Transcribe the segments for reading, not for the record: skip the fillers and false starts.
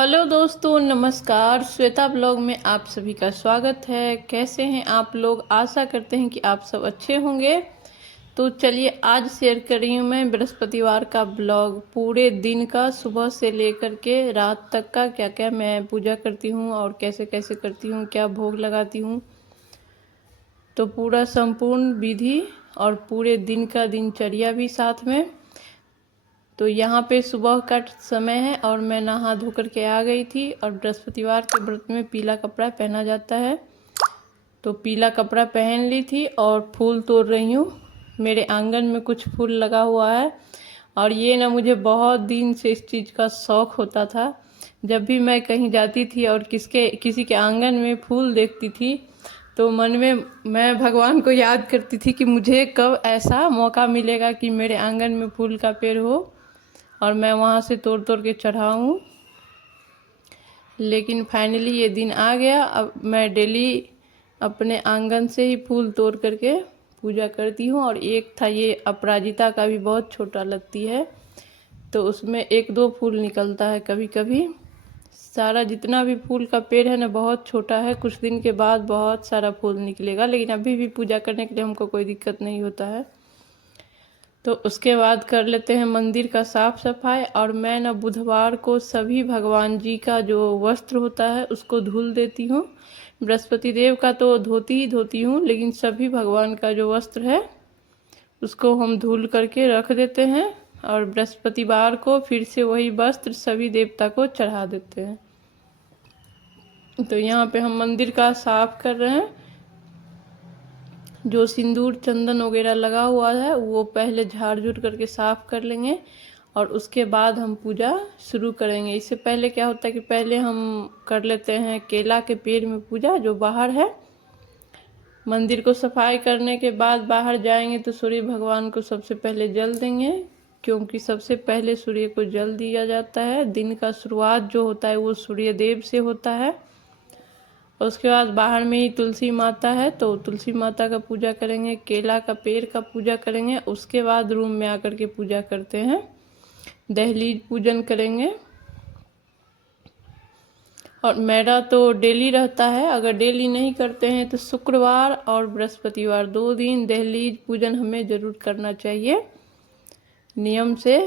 Hello दोस्तों, नमस्कार। Shweta blog में आप सभी का स्वागत है। कैसे हैं आप लोग? आशा करते हैं कि आप सब अच्छे होंगे। तो चलिए आज शेयर कर रही हूँ मैं बृहस्पतिवार का ब्लॉग। पूरे दिन का, सुबह से लेकर के रात तक का, क्या क्या मैं पूजा करती हूँ और कैसे कैसे करती हूँ, क्या भोग लगाती हूँ, तो पूरा संपूर्ण विधि और पूरे दिन का दिनचर्या भी साथ में। तो यहाँ पे सुबह का समय है और मैं नहा धो कर के आ गई थी। और बृहस्पतिवार के व्रत में पीला कपड़ा पहना जाता है, तो पीला कपड़ा पहन ली थी और फूल तोड़ रही हूँ। मेरे आंगन में कुछ फूल लगा हुआ है और ये ना मुझे बहुत दिन से इस चीज़ का शौक़ होता था। जब भी मैं कहीं जाती थी और किसी के आंगन में फूल देखती थी तो मन में मैं भगवान को याद करती थी कि मुझे कब ऐसा मौका मिलेगा कि मेरे आंगन में फूल का पेड़ हो और मैं वहाँ से तोड़ तोड़ के चढ़ाऊँ। लेकिन फाइनली ये दिन आ गया। अब मैं डेली अपने आंगन से ही फूल तोड़ करके पूजा करती हूँ। और एक था ये अपराजिता का भी, बहुत छोटा लगती है, तो उसमें एक दो फूल निकलता है कभी कभी। सारा जितना भी फूल का पेड़ है ना बहुत छोटा है, कुछ दिन के बाद बहुत सारा फूल निकलेगा, लेकिन अभी भी पूजा करने के लिए हमको कोई दिक्कत नहीं होता है। तो उसके बाद कर लेते हैं मंदिर का साफ सफाई। और मैं ना बुधवार को सभी भगवान जी का जो वस्त्र होता है उसको धुल देती हूँ। बृहस्पति देव का तो धोती ही धोती हूँ, लेकिन सभी भगवान का जो वस्त्र है उसको हम धुल करके रख देते हैं और बृहस्पतिवार को फिर से वही वस्त्र सभी देवता को चढ़ा देते हैं। तो यहाँ पे हम मंदिर का साफ कर रहे हैं। जो सिंदूर चंदन वगैरह लगा हुआ है वो पहले झाड़ झूड़ करके साफ कर लेंगे और उसके बाद हम पूजा शुरू करेंगे। इससे पहले क्या होता है कि पहले हम कर लेते हैं केला के पेड़ में पूजा, जो बाहर है। मंदिर को सफाई करने के बाद बाहर जाएंगे तो सूर्य भगवान को सबसे पहले जल देंगे, क्योंकि सबसे पहले सूर्य को जल दिया जाता है। दिन का शुरुआत जो होता है वो सूर्य देव से होता है। उसके बाद बाहर में ही तुलसी माता है, तो तुलसी माता का पूजा करेंगे, केला का पेड़ का पूजा करेंगे। उसके बाद रूम में आकर के पूजा करते हैं, दहलीज पूजन करेंगे। और मेरा तो डेली रहता है, अगर डेली नहीं करते हैं तो शुक्रवार और बृहस्पतिवार 2 दिन दहलीज पूजन हमें ज़रूर करना चाहिए नियम से।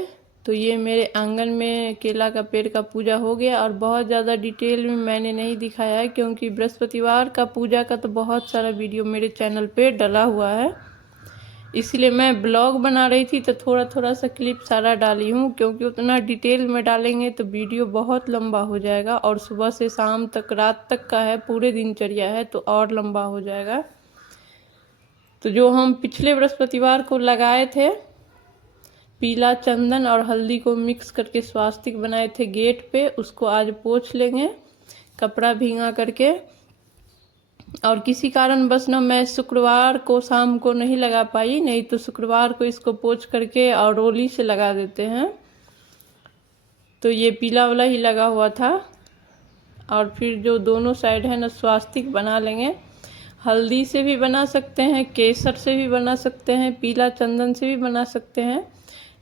तो ये मेरे आंगन में केला का पेड़ का पूजा हो गया। और बहुत ज़्यादा डिटेल में मैंने नहीं दिखाया है, क्योंकि बृहस्पतिवार का पूजा का तो बहुत सारा वीडियो मेरे चैनल पे डला हुआ है, इसलिए मैं ब्लॉग बना रही थी तो थोड़ा थोड़ा सा क्लिप सारा डाली हूँ। क्योंकि उतना डिटेल में डालेंगे तो वीडियो बहुत लंबा हो जाएगा, और सुबह से शाम तक, रात तक का है, पूरे दिनचर्या है, तो और लंबा हो जाएगा। तो जो हम पिछले बृहस्पतिवार को लगाए थे, पीला चंदन और हल्दी को मिक्स करके स्वास्तिक बनाए थे गेट पे, उसको आज पोंछ लेंगे कपड़ा भींगा करके। और किसी कारण बस ना मैं शुक्रवार को शाम को नहीं लगा पाई, नहीं तो शुक्रवार को इसको पोंछ करके और रोली से लगा देते हैं। तो ये पीला वाला ही लगा हुआ था। और फिर जो दोनों साइड है ना स्वास्तिक बना लेंगे। हल्दी से भी बना सकते हैं, केसर से भी बना सकते हैं, पीला चंदन से भी बना सकते हैं,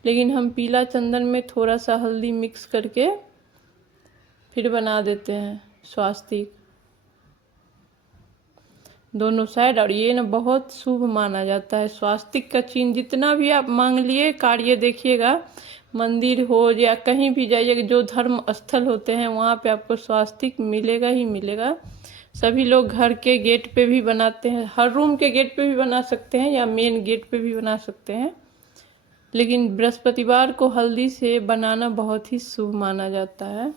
लेकिन हम पीला चंदन में थोड़ा सा हल्दी मिक्स करके फिर बना देते हैं स्वास्तिक दोनों साइड। और ये ना बहुत शुभ माना जाता है। स्वास्तिक का चिन्ह जितना भी आप मांग लिए कार्य, देखिएगा मंदिर हो या कहीं भी जाइएगा, जो धर्म स्थल होते हैं वहाँ पे आपको स्वास्तिक मिलेगा ही मिलेगा। सभी लोग घर के गेट पे भी बनाते हैं, हर रूम के गेट पे भी बना सकते हैं या मेन गेट पे भी बना सकते हैं, लेकिन बृहस्पतिवार को हल्दी से बनाना बहुत ही शुभ माना जाता है।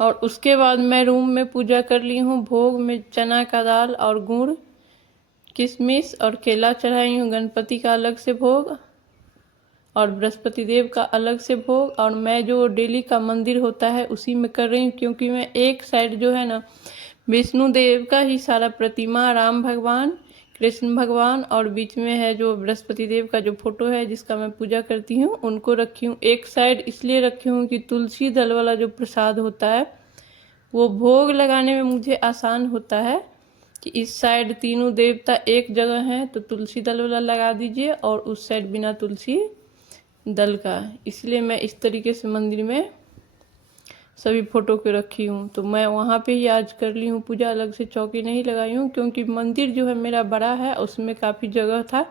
और उसके बाद मैं रूम में पूजा कर ली हूँ। भोग में चना का दाल और गुड़, किशमिश और केला चढ़ाई हूँ। गणपति का अलग से भोग और बृहस्पति देव का अलग से भोग। और मैं जो डेली का मंदिर होता है उसी में कर रही हूँ, क्योंकि मैं एक साइड जो है ना विष्णु देव का ही सारा प्रतिमा, राम भगवान, कृष्ण भगवान, और बीच में है जो बृहस्पति देव का जो फोटो है जिसका मैं पूजा करती हूँ, उनको रखी हूँ एक साइड। इसलिए रखी हूँ कि तुलसी दल वाला जो प्रसाद होता है वो भोग लगाने में मुझे आसान होता है, कि इस साइड तीनों देवता एक जगह हैं तो तुलसी दल वाला लगा दीजिए, और उस साइड बिना तुलसी दल का। इसलिए मैं इस तरीके से मंदिर में सभी फ़ोटो के रखी हूँ। तो मैं वहाँ पे ही आज कर ली हूँ पूजा, अलग से चौकी नहीं लगाई हूँ, क्योंकि मंदिर जो है मेरा बड़ा है, उसमें काफ़ी जगह था।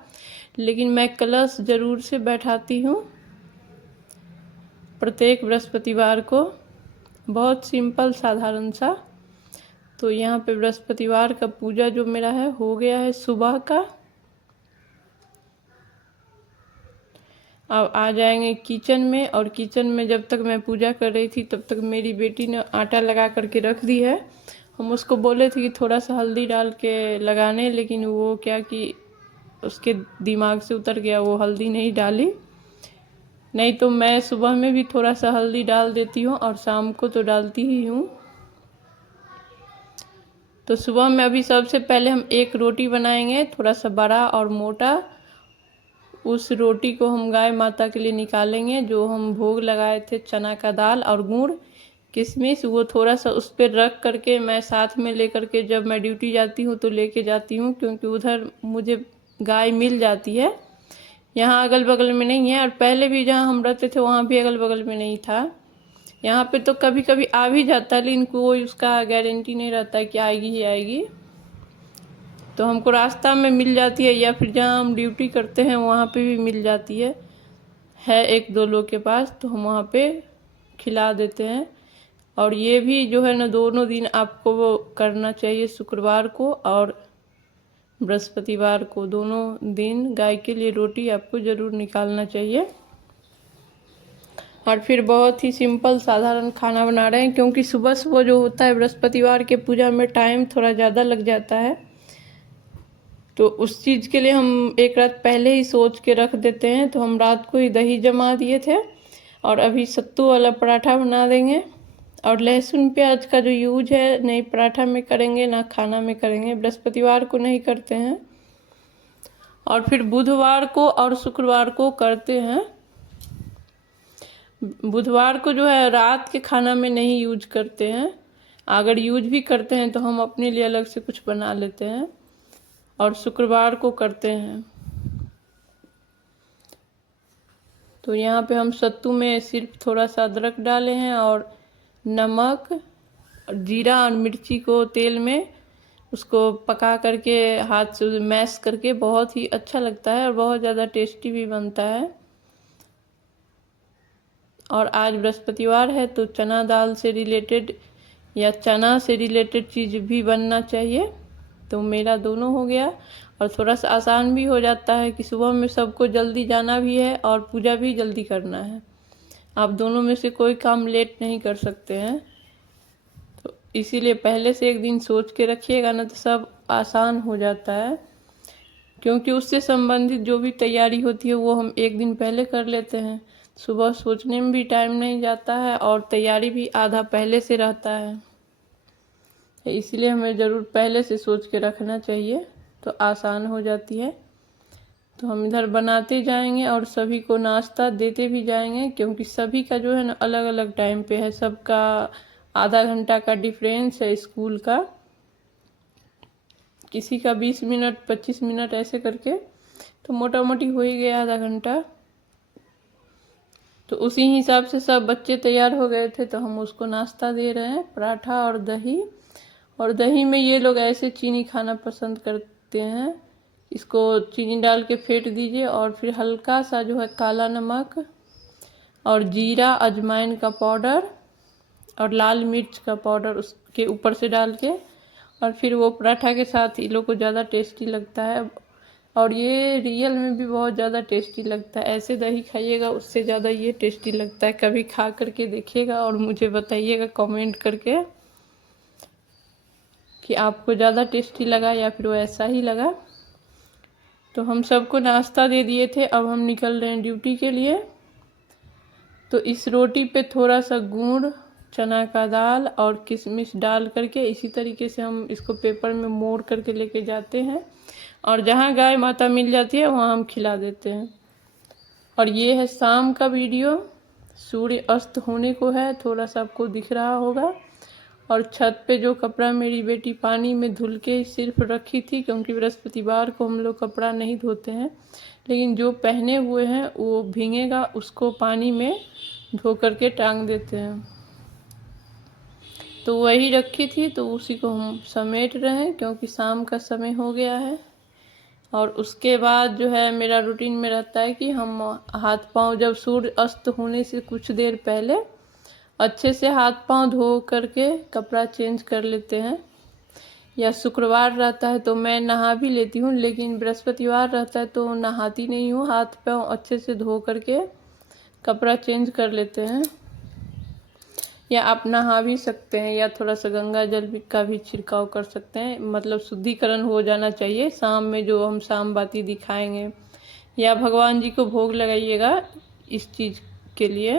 लेकिन मैं कलश ज़रूर से बैठाती हूँ प्रत्येक बृहस्पतिवार को, बहुत सिंपल साधारण सा। तो यहाँ पे बृहस्पतिवार का पूजा जो मेरा है हो गया है सुबह का। अब आ जाएंगे किचन में, और किचन में जब तक मैं पूजा कर रही थी तब तक मेरी बेटी ने आटा लगा करके रख दी है। हम उसको बोले थे कि थोड़ा सा हल्दी डाल के लगाने, लेकिन वो क्या कि उसके दिमाग से उतर गया, वो हल्दी नहीं डाली। नहीं तो मैं सुबह में भी थोड़ा सा हल्दी डाल देती हूँ और शाम को तो डालती ही हूँ। तो सुबह में अभी सबसे पहले हम एक रोटी बनाएंगे, थोड़ा सा बड़ा और मोटा। उस रोटी को हम गाय माता के लिए निकालेंगे। जो हम भोग लगाए थे चना का दाल और गुड़ किशमिश, वो थोड़ा सा उस पर रख करके मैं साथ में लेकर के जब मैं ड्यूटी जाती हूँ तो लेके जाती हूँ, क्योंकि उधर मुझे गाय मिल जाती है। यहाँ अगल बगल में नहीं है, और पहले भी जहाँ हम रहते थे वहाँ भी अगल बगल में नहीं था। यहाँ पे तो कभी कभी आ भी जाता है, लेकिन कोई उसका गारंटी नहीं रहता है कि आएगी ही आएगी। तो हमको रास्ता में मिल जाती है, या फिर जहाँ हम ड्यूटी करते हैं वहाँ पे भी मिल जाती है एक दो लोग के पास, तो हम वहाँ पे खिला देते हैं। और ये भी जो है ना, दोनों दिन आपको वो करना चाहिए, शुक्रवार को और बृहस्पतिवार को, दोनों दिन गाय के लिए रोटी आपको ज़रूर निकालना चाहिए। और फिर बहुत ही सिंपल साधारण खाना बना रहे हैं, क्योंकि सुबह सुबह जो होता है बृहस्पतिवार के पूजा में टाइम थोड़ा ज़्यादा लग जाता है। तो उस चीज़ के लिए हम एक रात पहले ही सोच के रख देते हैं। तो हम रात को ही दही जमा दिए थे, और अभी सत्तू वाला पराठा बना देंगे। और लहसुन प्याज का जो यूज है नहीं पराठा में करेंगे ना खाना में करेंगे, बृहस्पतिवार को नहीं करते हैं। और फिर बुधवार को और शुक्रवार को करते हैं। बुधवार को जो है रात के खाना में नहीं यूज करते हैं, अगर यूज भी करते हैं तो हम अपने लिए अलग से कुछ बना लेते हैं। और शुक्रवार को करते हैं। तो यहाँ पे हम सत्तू में सिर्फ थोड़ा सा अदरक डाले हैं, और नमक, जीरा और मिर्ची को तेल में उसको पका करके हाथ से मैश करके, बहुत ही अच्छा लगता है और बहुत ज़्यादा टेस्टी भी बनता है। और आज बृहस्पतिवार है तो चना दाल से रिलेटेड या चना से रिलेटेड चीज़ भी बनना चाहिए। तो मेरा दोनों हो गया, और थोड़ा सा आसान भी हो जाता है कि सुबह में सबको जल्दी जाना भी है और पूजा भी जल्दी करना है। आप दोनों में से कोई काम लेट नहीं कर सकते हैं। तो इसीलिए पहले से एक दिन सोच के रखिएगा ना, तो सब आसान हो जाता है। क्योंकि उससे संबंधित जो भी तैयारी होती है वो हम एक दिन पहले कर लेते हैं। सुबह सोचने में भी टाइम नहीं जाता है, और तैयारी भी आधा पहले से रहता है। इसलिए हमें ज़रूर पहले से सोच के रखना चाहिए, तो आसान हो जाती है। तो हम इधर बनाते जाएंगे और सभी को नाश्ता देते भी जाएंगे, क्योंकि सभी का जो है ना अलग अलग टाइम पे है, सबका आधा घंटा का डिफरेंस है स्कूल का, किसी का 20 मिनट 25 मिनट ऐसे करके, तो मोटा मोटी हो ही गया आधा घंटा। तो उसी हिसाब से सब बच्चे तैयार हो गए थे, तो हम उसको नाश्ता दे रहे हैं, पराठा और दही। और दही में ये लोग ऐसे चीनी खाना पसंद करते हैं, इसको चीनी डाल के फेंट दीजिए, और फिर हल्का सा जो है काला नमक और जीरा अजवाइन का पाउडर और लाल मिर्च का पाउडर उसके ऊपर से डाल के, और फिर वो पराठा के साथ ये लोग को ज़्यादा टेस्टी लगता है। और ये रियल में भी बहुत ज़्यादा टेस्टी लगता है। ऐसे दही खाइएगा उससे ज़्यादा ये टेस्टी लगता है। कभी खा करके देखिएगा और मुझे बताइएगा कमेंट करके कि आपको ज़्यादा टेस्टी लगा या फिर वो ऐसा ही लगा। तो हम सबको नाश्ता दे दिए थे, अब हम निकल रहे हैं ड्यूटी के लिए। तो इस रोटी पे थोड़ा सा गुड़, चना का दाल और किशमिश डाल करके इसी तरीके से हम इसको पेपर में मोड़ करके लेके जाते हैं, और जहाँ गाय माता मिल जाती है वहाँ हम खिला देते हैं। और ये है शाम का वीडियो, सूर्य अस्त होने को है, थोड़ा सा आपको दिख रहा होगा। और छत पे जो कपड़ा मेरी बेटी पानी में धुल के सिर्फ रखी थी, क्योंकि बृहस्पतिवार को हम लोग कपड़ा नहीं धोते हैं, लेकिन जो पहने हुए हैं वो भीगेगा, उसको पानी में धो करके टांग देते हैं। तो वही रखी थी, तो उसी को हम समेट रहे हैं क्योंकि शाम का समय हो गया है। और उसके बाद जो है मेरा रूटीन में रहता है कि हम हाथ पांव जब सूर्य अस्त होने से कुछ देर पहले अच्छे से हाथ पांव धो करके कपड़ा चेंज कर लेते हैं। या शुक्रवार रहता है तो मैं नहा भी लेती हूँ, लेकिन बृहस्पतिवार रहता है तो नहाती नहीं हूँ, हाथ पांव अच्छे से धो करके कपड़ा चेंज कर लेते हैं। या आप नहा भी सकते हैं या थोड़ा सा गंगा जल का भी छिड़काव कर सकते हैं, मतलब शुद्धिकरण हो जाना चाहिए। शाम में जो हम शाम बाती दिखाएंगे या भगवान जी को भोग लगाइएगा इस चीज़ के लिए,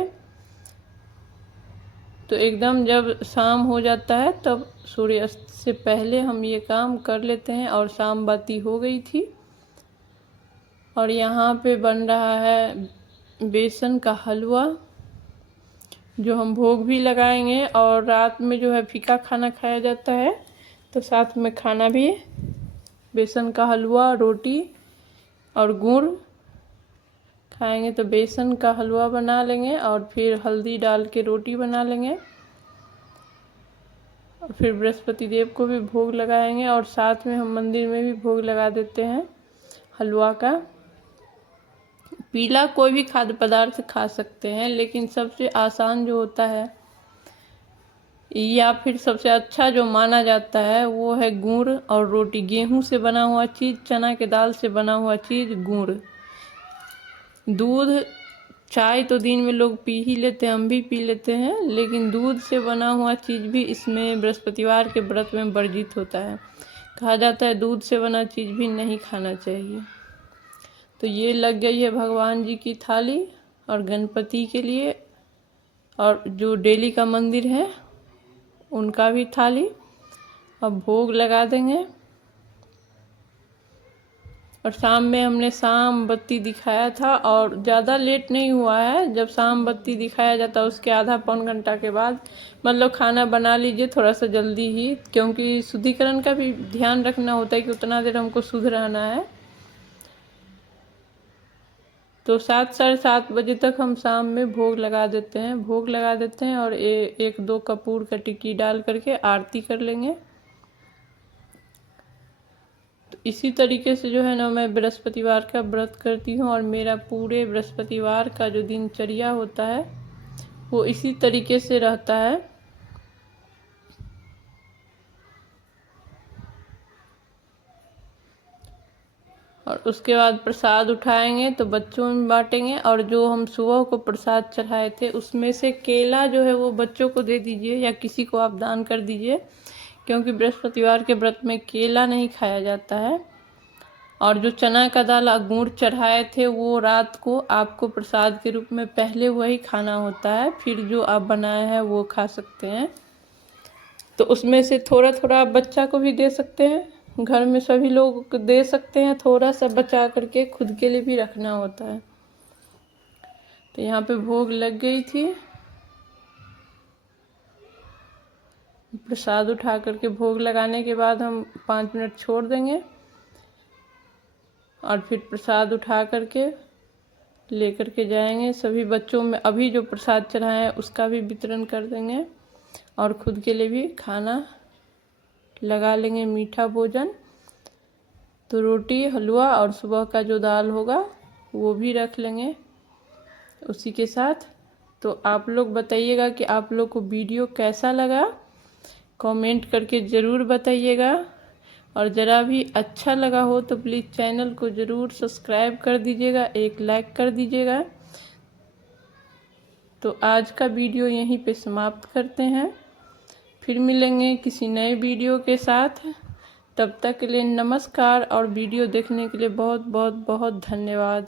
तो एकदम जब शाम हो जाता है तब सूर्यास्त से पहले हम ये काम कर लेते हैं। और शाम बाती हो गई थी और यहाँ पे बन रहा है बेसन का हलवा जो हम भोग भी लगाएंगे। और रात में जो है फीका खाना खाया जाता है तो साथ में खाना भी बेसन का हलवा, रोटी और गुड़ खाएंगे। तो बेसन का हलवा बना लेंगे और फिर हल्दी डाल के रोटी बना लेंगे और फिर बृहस्पति देव को भी भोग लगाएंगे और साथ में हम मंदिर में भी भोग लगा देते हैं हलवा का। पीला कोई भी खाद्य पदार्थ खा सकते हैं, लेकिन सबसे आसान जो होता है या फिर सबसे अच्छा जो माना जाता है वो है गुड़ और रोटी। गेहूं से बना हुआ चीज़, चना के दाल से बना हुआ चीज़, गुड़। दूध चाय तो दिन में लोग पी ही लेते हैं, हम भी पी लेते हैं, लेकिन दूध से बना हुआ चीज़ भी इसमें बृहस्पतिवार के व्रत में वर्जित होता है। कहा जाता है दूध से बना चीज़ भी नहीं खाना चाहिए। तो ये लग गई है भगवान जी की थाली और गणपति के लिए, और जो डेली का मंदिर है उनका भी थाली। अब भोग लगा देंगे। और शाम में हमने शाम बत्ती दिखाया था और ज़्यादा लेट नहीं हुआ है। जब शाम बत्ती दिखाया जाता है उसके आधा पौन घंटा के बाद मतलब खाना बना लीजिए थोड़ा सा जल्दी ही, क्योंकि शुद्धिकरण का भी ध्यान रखना होता है कि उतना देर हमको शुद्ध रहना है। तो 7 साढ़े 7 बजे तक हम शाम में भोग लगा देते हैं और एक दो कपूर का टिक्की डाल करके आरती कर लेंगे। तो इसी तरीके से जो है ना मैं बृहस्पतिवार का व्रत करती हूँ और मेरा पूरे बृहस्पतिवार का जो दिनचर्या होता है वो इसी तरीके से रहता है। और उसके बाद प्रसाद उठाएंगे तो बच्चों में बांटेंगे। और जो हम सुबह को प्रसाद चढ़ाए थे उसमें से केला जो है वो बच्चों को दे दीजिए या किसी को आप दान कर दीजिए, क्योंकि बृहस्पतिवार के व्रत में केला नहीं खाया जाता है। और जो चना का दाल गुड़ चढ़ाए थे वो रात को आपको प्रसाद के रूप में पहले वही खाना होता है, फिर जो आप बनाए हैं वो खा सकते हैं। तो उसमें से थोड़ा थोड़ा आप बच्चा को भी दे सकते हैं, घर में सभी लोग दे सकते हैं, थोड़ा सा बचा करके खुद के लिए भी रखना होता है। तो यहाँ पे भोग लग गई थी। प्रसाद उठा करके भोग लगाने के बाद हम 5 मिनट छोड़ देंगे और फिर प्रसाद उठा करके ले करके जाएंगे। सभी बच्चों में अभी जो प्रसाद चढ़ाए हैं उसका भी वितरण कर देंगे और खुद के लिए भी खाना लगा लेंगे, मीठा भोजन। तो रोटी, हलवा और सुबह का जो दाल होगा वो भी रख लेंगे उसी के साथ। तो आप लोग बताइएगा कि आप लोग को वीडियो कैसा लगा, कमेंट करके ज़रूर बताइएगा। और ज़रा भी अच्छा लगा हो तो प्लीज़ चैनल को ज़रूर सब्सक्राइब कर दीजिएगा, एक लाइक कर दीजिएगा। तो आज का वीडियो यहीं पे समाप्त करते हैं, फिर मिलेंगे किसी नए वीडियो के साथ। तब तक के लिए नमस्कार और वीडियो देखने के लिए बहुत बहुत बहुत धन्यवाद।